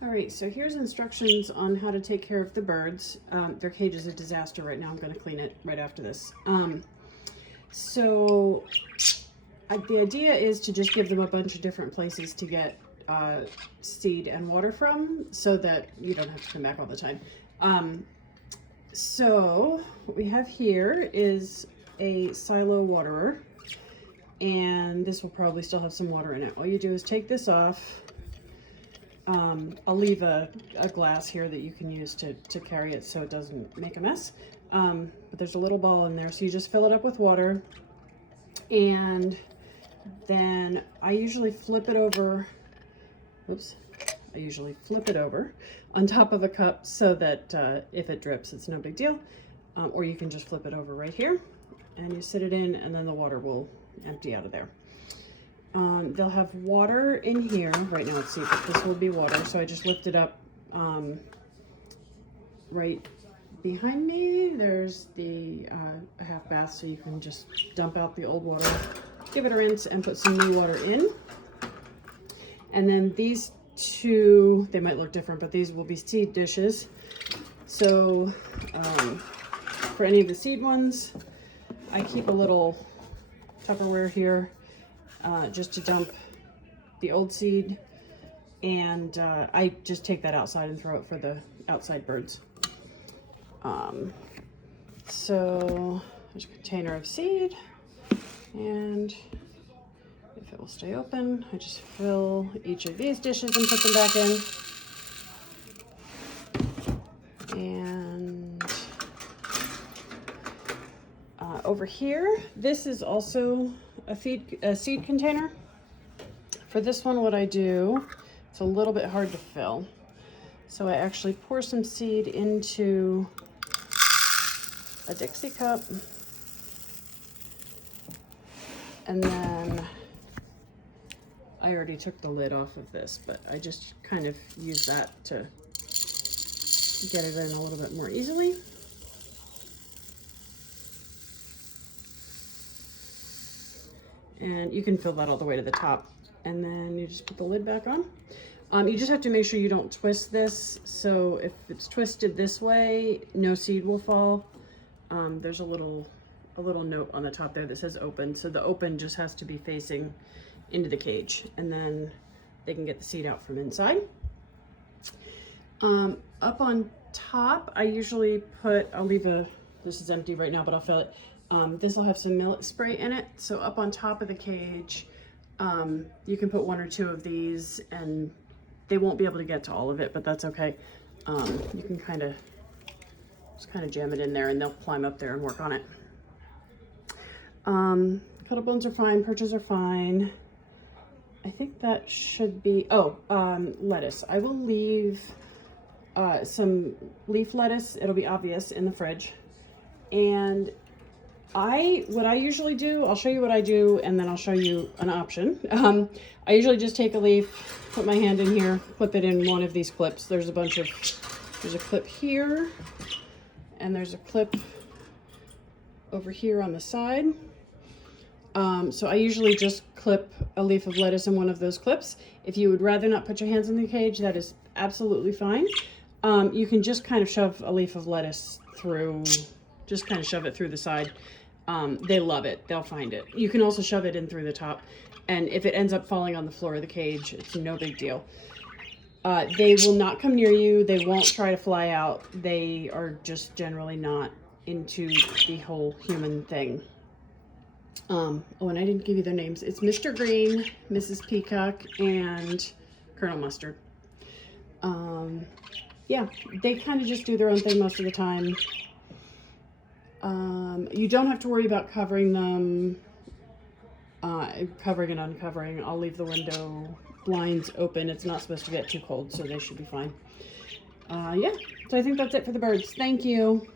All right, so here's instructions on how to take care of the birds. Their cage is a disaster right now. I'm going to clean it right after this. The idea is to just give them a bunch of different places to get seed and water from so that you don't have to come back all the time. So what we have here is a silo waterer, and this will probably still have some water in it. All you do is take this off. I'll leave a glass here that you can use to carry it so it doesn't make a mess. But there's a little ball in there, so you just fill it up with water, and then I usually flip it over. Oops. I usually flip it over on top of a cup so that if it drips, it's no big deal. Or you can just flip it over right here, and you sit it in, and then the water will empty out of there. They'll have water in here. Right now it's secret. This will be water. So I just lift it up right behind me. There's the a half bath, so you can just dump out the old water, give it a rinse, and put some new water in. And then these two, they might look different, but these will be seed dishes. So for any of the seed ones, I keep a little Tupperware here just to dump the old seed, and I just take that outside and throw it for the outside birds. So there's a container of seed, and if it will stay open, I just fill each of these dishes and put them back in. And over here, this is also a seed container. For this one, what I do, it's a little bit hard to fill. So I actually pour some seed into a Dixie cup, and then I already took the lid off of this, but I just kind of use that to get it in a little bit more easily. And you can fill that all the way to the top, and then you just put the lid back on. You just have to make sure you don't twist this. So if it's twisted this way, no seed will fall. There's a little note on the top there that says open. So the open just has to be facing into the cage, and then they can get the seed out from inside. Up on top, I usually I'll leave this is empty right now, but I'll fill it. This will have some millet spray in it. So up on top of the cage, you can put one or two of these, and they won't be able to get to all of it, but that's okay. You can just kind of jam it in there, and they'll climb up there and work on it. Cuttlebones are fine, perches are fine. I think that should be, lettuce. I will leave some leaf lettuce, it'll be obvious, in the fridge. And what I usually do, I'll show you what I do, and then I'll show you an option. I usually just take a leaf, put my hand in here, clip it in one of these clips. There's a clip here, and there's a clip over here on the side. So I usually just clip a leaf of lettuce in one of those clips. If you would rather not put your hands in the cage, that is absolutely fine. You can just kind of shove a leaf of lettuce through, just kind of shove it through the side. They love it. They'll find it. You can also shove it in through the top. And if it ends up falling on the floor of the cage, it's no big deal. They will not come near you. They won't try to fly out. They are just generally not into the whole human thing. And I didn't give you their names. It's Mr. Green, Mrs. Peacock, and Colonel Mustard. Yeah, they kind of just do their own thing most of the time. You don't have to worry about covering them, covering and uncovering. I'll leave the window blinds open. It's not supposed to get too cold, so they should be fine. Yeah, so I think that's it for the birds. Thank you.